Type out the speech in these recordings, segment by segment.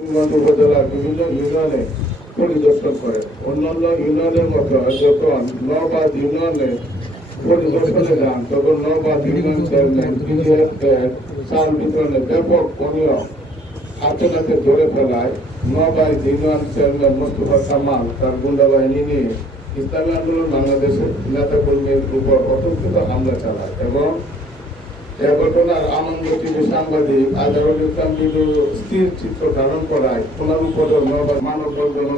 উপজেলার বিভিন্ন ইউনিয়নে পরিদর্শন করে। অন্যান্য ইউনিয়নের মতো যখন নওবাদ ইউনিয়নে পরিদর্শনে যান তখন নওবাদ ইউনিয়ন চেয়ারম্যান চাল বিতরণে ব্যাপক অনিয়ম হাতে নাতে ধরে ফেলায় নওবাদ ইউনিয়ন চেয়ারম্যান মোস্তফা কামাল তার গুন্ডা বাহিনী নিয়ে ইসলামী আন্দোলন বাংলাদেশের নেতাকর্মীর উপর অতর্কিত হামলা চালায় এবং এ ঘটনার আনন্দ টিভি সাংবাদিক আজহারুল ইসলাম বিলু স্থির চিত্র ধারণ করায় ওনার উপর মানববন্ধন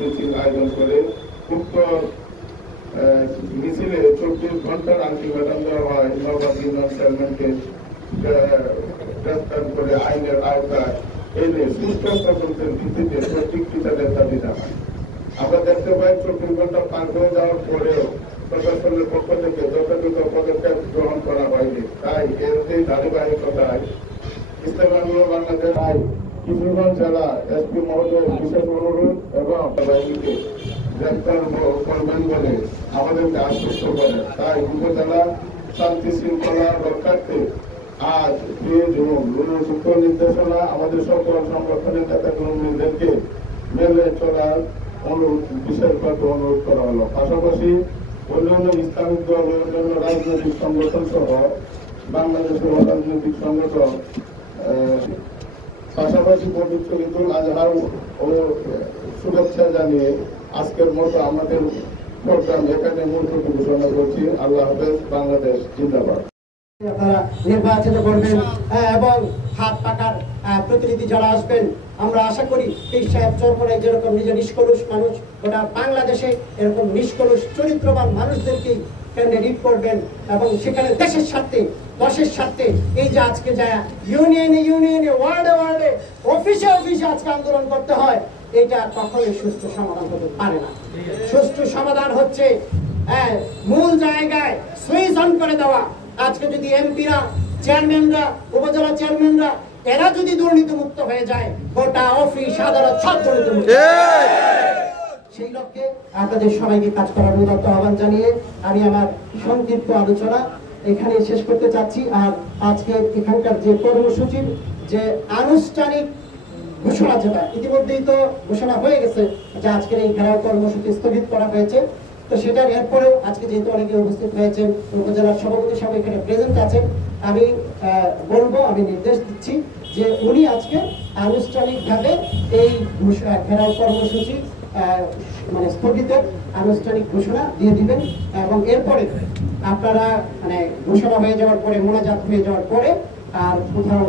মিছিল আয়োজন করে উক্ত মিছিলে 24 ঘন্টার আলটিমেটাম দেওয়া হয়। নওবাদ ইউনিয়ন চেয়ারম্যানকে গ্রেফতার করে আইনের আওতায় এনে সুষ্ঠু তদন্তের ভিত্তিতে সঠিক বিচারের দাবি জানায়। আমরা দেখতে পাই 24 ঘন্টা পার হয়ে যাওয়ার পরেও প্রশাসনের পক্ষ থেকে যথাযথ পদক্ষেপ গ্রহণ করা হয়নি। তাই এর যে ধারাবাহিকতায় ইসলামী আন্দোলন বাংলাদেশ কিশোরগঞ্জ জেলা এসপি মহোদয়ের বিশেষ অনুরোধ এবং বাহিনীকে গ্রেফতার করবেন বলে আমাদেরকে আশ্বস্ত করেন। তাই উপজেলা শান্তি শৃঙ্খলা রক্ষার্থে আজ 2 জুন সূক্ষ্ম নির্দেশনা আমাদের সকল সংগঠনের নেতাকর্মীদেরকে মেলে চলার বিশেষভাবে অনুরোধ করা হলো। পাশাপাশি অন্যান্য ইসলামিক দল অন্যান্য রাজনৈতিক সংগঠন সহ বাংলাদেশের রাজনৈতিক সংগঠন পাশাপাশি পবিত্র ঈদুল আজহা ও শুভেচ্ছা জানিয়ে আজকের মতো আমাদের প্রোগ্রাম এখানে মুলতবি ঘোষণা করছি। আল্লাহ হাফেজ। বাংলাদেশ জিন্দাবাদ। আপনারা নির্বাচিত করবেন এবং হাত পাকার প্রতিনিধি যারা আসবেন আমরা আশা করি পীর সাহেব চরমনায় যেরকম নিজের নিষ্কলুষ মানুষ ওটা বাংলাদেশে এরকম নিষ্কলুষ চরিত্রবান মানুষদেরকে ক্যান্ডিডেট করবেন এবং সেখানে দেশের স্বার্থে দশের স্বার্থে এই যে আজকে যায় ইউনিয়নে ওয়ার্ডে অফিসে আজকে আন্দোলন করতে হয় এটা কখনোই সুষ্ঠু সমাধান হতে পারে না। সুষ্ঠু সমাধান হচ্ছে মূল জায়গায় সুইচ অন করে দেওয়া। আজকে যদি এমপিরা চেয়ারম্যানরা উপজেলা চেয়ারম্যানরা এরা যদি দুর্নীতি মুক্ত হয়ে যায় গোটা অফিস আদালত সব দুর্নীতি মুক্ত। সেই লক্ষ্যে আপনাদের সবাইকে কাজ করার উদাত্ত আহ্বান জানিয়ে আমি আমার সংক্ষিপ্ত আলোচনা এখানে শেষ করতে চাচ্ছি। আর আজকে এখানকার যে কর্মসূচির যে আনুষ্ঠানিক ঘোষণা যেটা ইতিমধ্যেই তো ঘোষণা হয়ে গেছে যে আজকের এই ঘেরাও কর্মসূচি স্থগিত করা হয়েছে। তো সেটার এরপরেও আজকে যেহেতু অনেকে উপস্থিত হয়েছেন উপজেলার সভাপতি সব এখানে প্রেজেন্ট আছেন আমি বলবো আমি নির্দেশ দিচ্ছি যে উনি আজকে আনুষ্ঠানিকভাবে এই ঘেরাও কর্মসূচি মানে স্থগিতের আনুষ্ঠানিক ঘোষণা দিয়ে দিবেন এবং এরপরে আপনারা মানে ঘোষণা হয়ে যাওয়ার পরে মোনাজাত হয়ে যাওয়ার পরে আর কোথাও